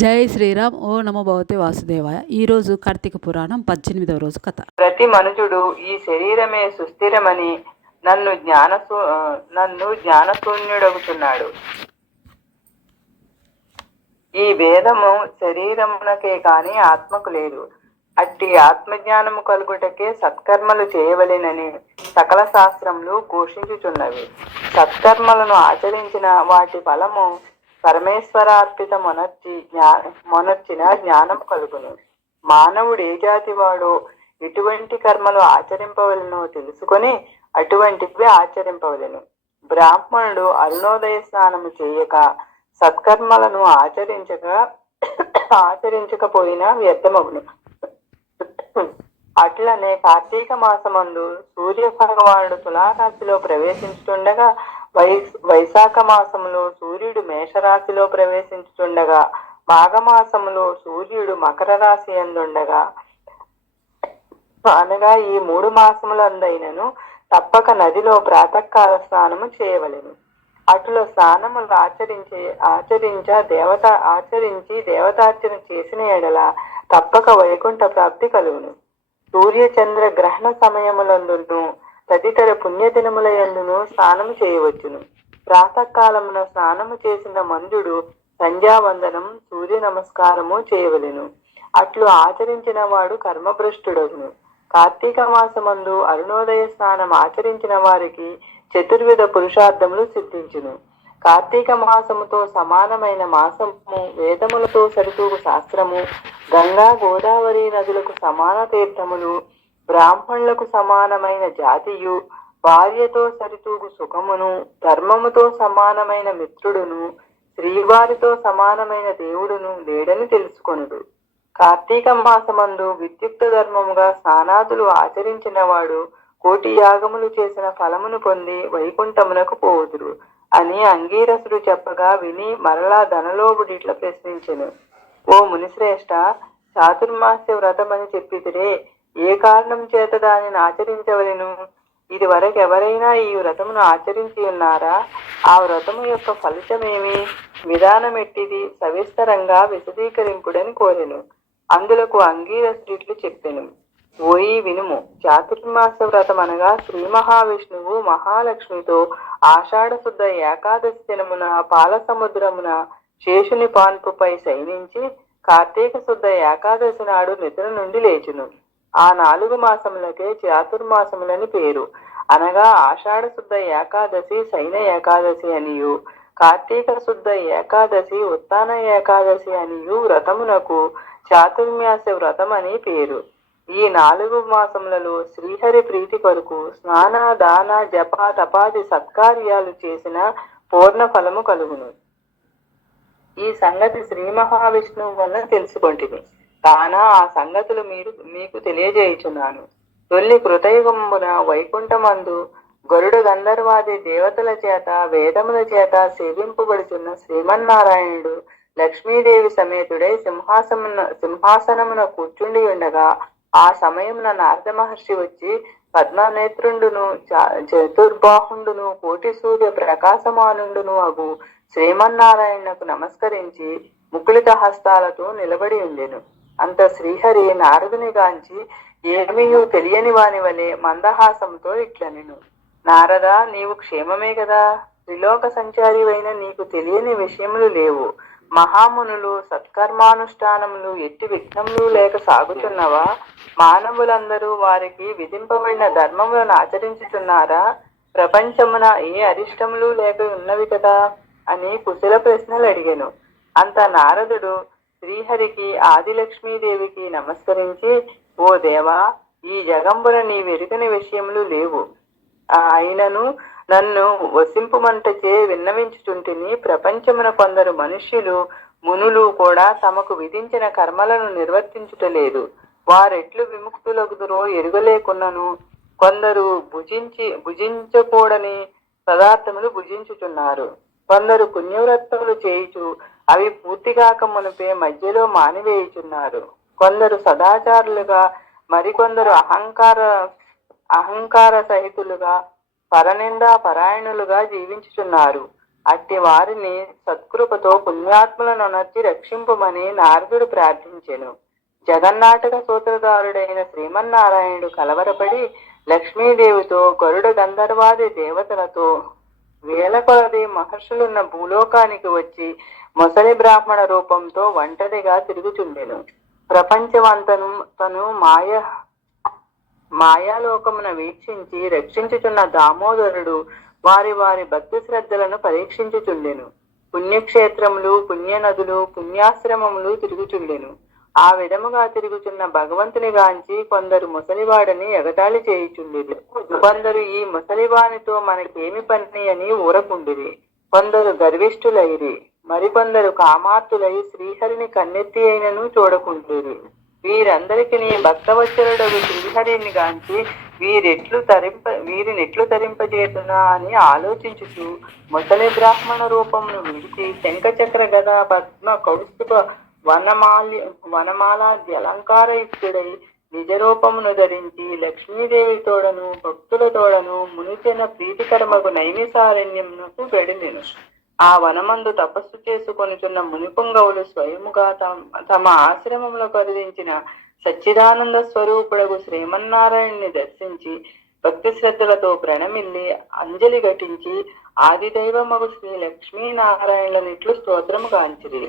జై శ్రీరామ్. ఓ నమో భగవతే వాసుదేవాయ. ఈరోజు కార్తీక పురాణం 18వ రోజు కథ. ప్రతి మనుజుడు ఈ శరీరమే సుస్థిరమని నన్ను జ్ఞానశూన్యుడగుచున్నాడు. ఈ భేదము శరీరమునకే కాని ఆత్మకు లేదు. అట్టి ఆత్మజ్ఞానము కలుగుటకే సత్కర్మలు చేయవలెనని సకల శాస్త్రములు ఘోషించుచున్నవి. సత్కర్మలను ఆచరించిన వాటి ఫలము పరమేశ్వరార్పిత మొనర్చిన జ్ఞానం కలుగును. మానవుడు ఏ జాతి వాడో ఎటువంటి కర్మలు ఆచరింపవలెనో తెలుసుకొని అటువంటివి ఆచరింపవలెను. బ్రాహ్మణుడు అరుణోదయ స్నానము చేయక సత్కర్మలను ఆచరించకపోయినా వ్యర్థమగును. అట్లనే కార్తీక మాసమందు సూర్య భగవానుడు తులారాశిలో ప్రవేశించుతుండగా, వైశాఖ మాసములో సూర్యుడు మేషరాశిలో ప్రవేశించుతుండగా, మాఘమాసములో సూర్యుడు మకర రాశి అందుండగా, అనగా ఈ 3 మాసములందైనను తప్పక నదిలో ప్రాతకాల స్నానము చేయవలెను. అటులో స్నానములు ఆచరించి దేవతార్చన చేసిన ఎడల తప్పక వైకుంఠ ప్రాప్తి కలుగును. సూర్య చంద్ర గ్రహణ సమయములందును తదితర పుణ్యదినముల యందును స్నానము చేయవచ్చును. ప్రాతకాలమున స్నానము చేసిన మంజుడు సంధ్యావందనం, సూర్య నమస్కారము చేయవలెను. అట్లు ఆచరించిన వాడు కర్మభ్రష్టుడగును. కార్తీక మాసమందు అరుణోదయ స్నానం ఆచరించిన వారికి చతుర్విధ పురుషార్థములు సిద్ధించును. కార్తీక మాసముతో సమానమైన మాసము, వేదములతో సరితూగు శాస్త్రము, గంగా గోదావరి నదులకు సమాన తీర్థములు, బ్రాహ్మణులకు సమానమైన జాతియు, భార్యతో సరితూగు సుఖమును, ధర్మముతో సమానమైన మిత్రుడును, శ్రీవారితో సమానమైన దేవుడును లేడని తెలుసుకొనుడు. కార్తీక మాసమందు విద్యుక్త ధర్మముగా స్నానాదులు ఆచరించిన వాడు 1,000,000 యాగములు చేసిన ఫలమును పొంది వైకుంఠమునకు పోవుదురు అని అంగీరసుడు చెప్పగా విని మరలా ధనలోభుడిట్లా ప్రశ్నించెను. ఓ మునిశ్రేష్ఠ, చాతుర్మాస్య వ్రతమని చెప్పితిరే, ఏ కారణం చేత దానిని ఆచరించవలెను? ఇది వరకు ఎవరైనా ఈ వ్రతమును ఆచరించి ఉన్నారా? ఆ వ్రతము యొక్క ఫలితమేమి? విధానమెట్టిది? సవిస్తరంగా విశదీకరింపుడని కోరెను. అందులకు అంగీరసుడిట్లు చెప్పెను. ఓయి వినుము. చాతుర్మాస వ్రతం అనగా శ్రీ మహావిష్ణువు మహాలక్ష్మితో ఆషాఢ శుద్ధ ఏకాదశి దినమున పాల సముద్రమున శేషుని పాన్పుపై శయనించి కార్తీక శుద్ధ ఏకాదశి నాడు నిద్ర నుండి లేచును. ఆ 4 మాసములకే చాతుర్మాసములని పేరు. అనగా ఆషాఢ శుద్ధ ఏకాదశి శయన ఏకాదశి అనియు, కార్తీక శుద్ధ ఏకాదశి ఉత్తాన ఏకాదశి అనియు వ్రతమునకు చాతుర్మాస వ్రతం అని పేరు. ఈ 4 మాసములలో శ్రీహరి ప్రీతి కొరకు స్నాన దాన జప తపాది సత్కార్యాలు చేసిన పూర్ణ ఫలము కలుగును. ఈ సంగతి శ్రీ మహావిష్ణువు వలన తెలుసుకొంటిని కాన ఆ సంగతులు మీకు తెలియజేయుచున్నాను. తొల్లి కృతయుగమున వైకుంఠమందు గరుడ గంధర్వాది దేవతల చేత వేదముల చేత సేవింపబడుచున్న శ్రీమన్నారాయణుడు లక్ష్మీదేవి సమేతుడై సింహాసనమున కూర్చుండి ఉండగా, ఆ సమయమున నారద మహర్షి వచ్చి పద్మనేత్రుండును చతుర్బాహుండును కోటి సూర్య ప్రకాశమానుండును అగు శ్రీమన్నారాయణకు నమస్కరించి ముకుళిత హస్తాలతో నిలబడి ఉండెను. అంత శ్రీహరి నారదుని గాంచి ఏమీయూ తెలియని వాని వలె మందహాసంతో ఇట్లనెను. నారద, నీవు క్షేమమే కదా? త్రిలోక సంచారివైన నీకు తెలియని విషయములు లేవు. మహామునులు సత్కర్మానుష్ఠానములు ఎట్టి విఘ్నములు లేక సాగుతున్నవా? మానవులందరూ వారికి విధింపబడిన ధర్మములను ఆచరించుతున్నారా? ప్రపంచమున ఏ అరిష్టములు లేక ఉన్నవి కదా అని కుశల ప్రశ్నలు అడిగెను. అంత నారదుడు శ్రీహరికి ఆదిలక్ష్మీదేవికి నమస్కరించి, ఓ దేవా, ఈ జగంబున నీ వెరుగని విషయములు లేవు. అయినను నన్ను వసింపుమంటచే విన్నవించుచుంటిని. ప్రపంచమున కొందరు మనుష్యులు మునులు కూడా తమకు విధించిన కర్మలను నిర్వర్తించుటలేదు. వారెట్లు విముక్తులగుదురో ఎరుగలేకున్నను కొందరు భుజించకూడని పదార్థములు భుజించుచున్నారు. కొందరు పుణ్యవ్రతములు చేయుచు అవి పూర్తిగాక మునిపే మధ్యలో మానివేయుచున్నారు. కొందరు సదాచారులుగా, మరికొందరు అహంకార సహితులుగా, పరనిందా పరాయణులుగా జీవించుచున్నారు. అట్టి వారిని సత్కృపతో పుణ్యాత్ములను అనర్చి రక్షింపుమని నారదుడు ప్రార్థించెను. జగన్నాటక సూత్రధారుడైన శ్రీమన్నారాయణుడు కలవరపడి లక్ష్మీదేవితో గరుడ గంధర్వాది దేవతలతో వేల కొలది మహర్షులున్న భూలోకానికి వచ్చి మొసలి బ్రాహ్మణ రూపంతో ఒంటరిగా తిరుగుచుండెను. ప్రపంచమంతను తను మాయాలోకమున వీక్షించి రక్షించుచున్న దామోదరుడు వారి వారి భక్తి శ్రద్ధలను పరీక్షించుచుండెను. పుణ్యక్షేత్రములు, పుణ్యనదులు, పుణ్యాశ్రమములు తిరుగుచుండెను. ఆ విధముగా తిరుగుచున్న భగవంతుని గాంచి కొందరు ముసలివాడని ఎగతాళి చేయుచుండిరి. కొందరు ఈ ముసలివానితో మనకేమి పని అని ఊరకుండిరి. కొందరు గర్విష్ఠులైరి, మరికొందరు కామార్తులై శ్రీహరిని కన్నెత్తి అయినను చూడకుండిరి. వీరందరికి నీ భక్తవత్సలుడగు శ్రీహరిని గాంచి వీరినెట్లు తరింపజేతునా అని ఆలోచించుచు ముసలి బ్రాహ్మణ రూపమును విడిచి శంఖచక్ర గదా పద్మ కౌస్తుభ వనమాలాది అలంకారయుక్తుడై నిజరూపమును ధరించి లక్ష్మీదేవి తోడను భక్తుల తోడను మునిజన ప్రీతికరమగు నైమిసారణ్యమునకు వెడినెను. ఆ వనమందు తపస్సు చేసుకొనుచున్న మునిపుంగవులు స్వయముగా తమ ఆశ్రమములో పరిధించిన సచ్చిదానంద స్వరూపుడగు శ్రీమన్నారాయణ్ణి దర్శించి భక్తి శ్రద్ధలతో ప్రణమిల్లి అంజలి ఘటించి ఆదిదైవమగు శ్రీ లక్ష్మీనారాయణులనిట్లు స్తోత్రము గాంచిరి.